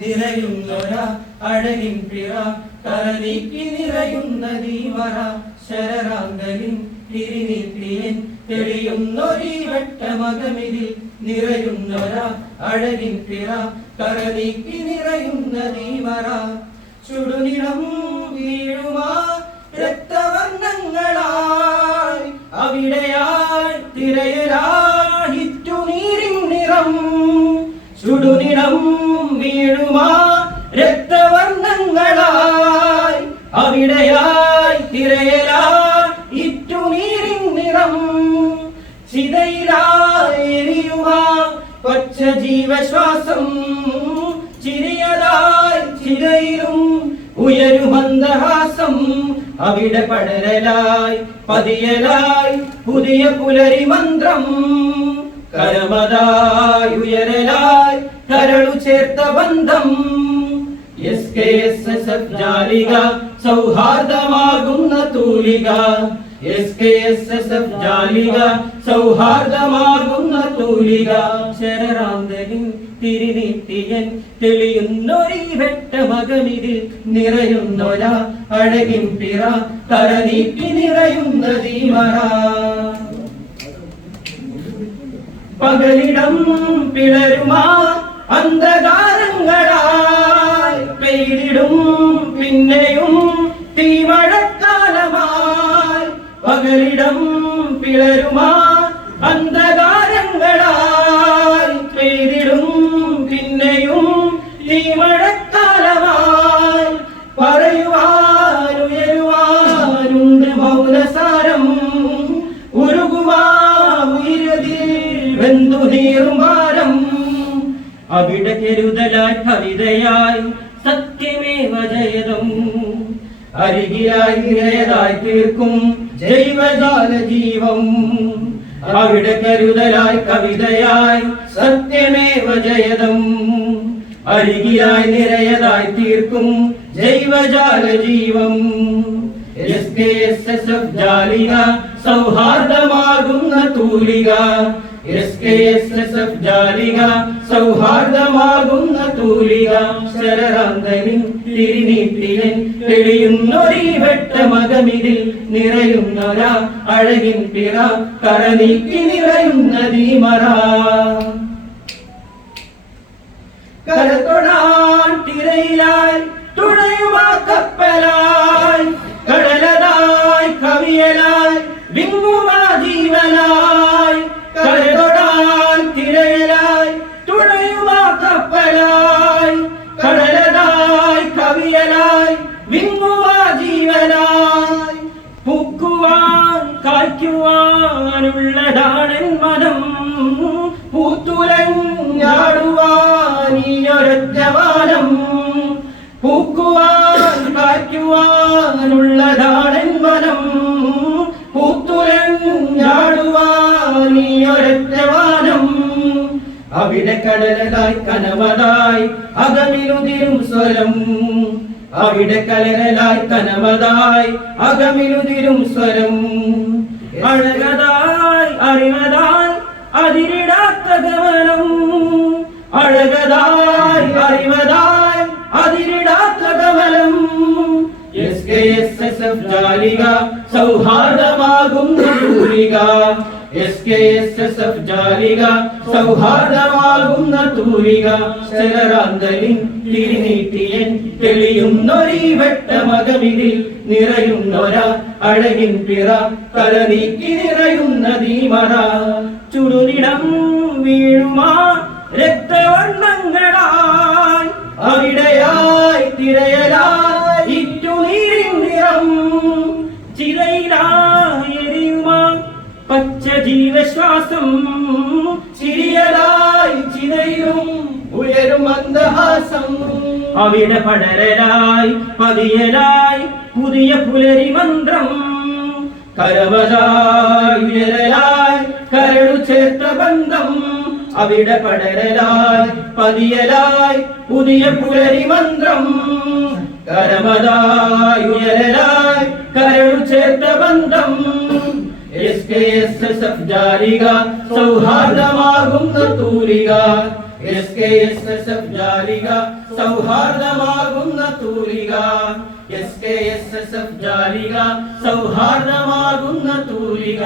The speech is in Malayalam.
നിറയുന്നൊര അഴകിൻ പിറ കരനീക്കി നിറയുന്ന ദീവറ ശരറാന്തലിൻ തിരിനീട്ടിയൻ തെളിയുന്നൊരീ വെട്ടമകമിതിൽ നിറയുന്നൊര അഴകിൻ പിറ കരനീക്കി നിറയുന്ന ദീവറ ചുടുനിളം വീഴുമാ രക്തവർണ്ണങ്ങളായി അവിടെയായി തിരയലാഹിറ്റു നീരിൻ നിറം ചുടുനിളം വീഴുമാ രക്തവർണ്ണങ്ങളായി അവിടെയായി തിരയലാഹിറ്റു നീരിൻ നിറം ചിതയിലായെരിയുമാ പച്ച ജീവശ്വാസം ചിരിയതായി ചിതയിലും ഉയരുമന്ദഹാസം അവിടെ പടരലായി പതിയലായി പുതിയ പുലരി മന്ത്രം കരമതായി ഉയരലായി കരളു ചേർത്ത ബന്ധം SKSSF ജാലിക സൗഹാർദ്ദമാകുന്ന തൂലിക SKSSF ജാലിക സൗഹാർദ്ദമാകുന്ന തൂലിക ശരറാന്തലിൻ തിരിനീട്ടിയൻ തെളിയുന്നൊരീ വെട്ടമകമിതിൽ നിറയുന്നൊര അഴകിൻ പിറ കരനീക്കി നിറയുന്ന ദീവറ പകലിടം പിളരുമാ അന്ധകാരങ്ങളായി പെയ്തിടും പിന്നെയും തീമഴക്കാലമായി പകലിടം പിളരുമാ അന്ധകാരങ്ങളായി പെയ്തിടും പിന്നെയും തീമഴക്കാലമായി പറയുവാനുയരുവാനുണ്ട് മൗനസാരം ഉരുകുവാതിൽ വെന്തു നീറുമാരം അവിടെ കരുതലായി കവിതയായി സത്യമേവ ജയതം അരികിലായി നിരയതായി തീർക്കും ജൈവജാല ജീവം അവിടെ കരുതലായി കവിതയായി സത്യമേവ ജയതം അരികിലായി നിരയതായി തീർക്കും ജൈവജാല ജീവം SKSSF ജാലിക സൗഹാർദ്ദമാകുന്ന തൂലിക SKSSF ജാലിക സൗഹാർദ്ദമാകുന്ന തൂലിക ശരറാന്തലിൻ തിരിനീട്ടിയൻ തെളിയുന്നൊരീ വെട്ടമകമിതിൽ നിറയുന്നൊര അഴകിൻ പിറ കരനീക്കി നിറയുന്ന ദീമറ കരതൊടാൻ തിരയിലായി തുഴയുമാ കപ്പലായി കടലതായി കവിയലായി വിങ്ങുമാ ജീവനായി കരതൊടാൻ തിരയലായി തുഴയുമാ കപ്പലായി കടലതായി കവിയലായി വിങ്ങുമാ ജീവനായി പൂക്കുവാൻ കായ്ക്കുവാനുള്ളതാണെൻ മനം പൂത്തുലഞ്ഞാടുവാൻ ഈ ഒരൊറ്റ വാനം പൂക്കുവാൻ കായ്ക്കുവാനുള്ളതാണെൻ മനം പൂത്തുലഞ്ഞാടുവാൻ ഈ ഒരൊറ്റ വാനം അവിടെ കടലതായി കനവതായി അകമിലുതിരും സ്വരം അവിടെ കലരലായി കനവതായി അകമിലുതിരും സ്വരം അഴകതായി അറിവതായി അതിരിടാത്ത ഗമനം അഴകതായി അറിവതായി അതിരിടാത്ത ഗമനം SKSSF ജാലിക സൗഹാർദ്ദമാകുന്ന തൂലിക SKSSF ജാലിക സൗഹാർദ്ദമാകുന്ന തൂലിക ശരറാന്തലിൻ തിരിനീട്ടിയൻ തെളിയുന്നൊരീ വെട്ടമകമിതിൽ നിറയുന്നൊര അഴകിൻ പിറ കരനീക്കി നിറയുന്ന ദീമറ ചുടുനിടം വീഴുമാ രക്തവർണ്ണങ്ങളായി അവിടെയായി തിരയലായി ഇറ്റുനീരിൻ നിറം ചിതയിലായെരിയുമാ പച്ച ജീവശ്വാസം ചിരിയലായി ചിതയിലും ഉയരും മന്ദഹാസം അവിടെ പടരലായി പതിയലായി പുതിയ പുലരി മന്ത്രം കരവതായി ഉയരലായി കരളു ചേർത്ത ബന്ധം അവിടെ പടരലായി പതിയലായി പുതിയ പുലരി മന്ത്രം കരമതായി ഉയരലായി കരളു ചേർത്ത ബന്ധം SKSSF ജാലിക സൗഹാർദ്ദമാകുന്ന തൂലിക SKSSF ജാലിക സൗഹാർദ്ദമാകുന്ന തൂലിക SKSSF ജാലിക സൗഹാർദ്ദമാകുന്ന തൂലിക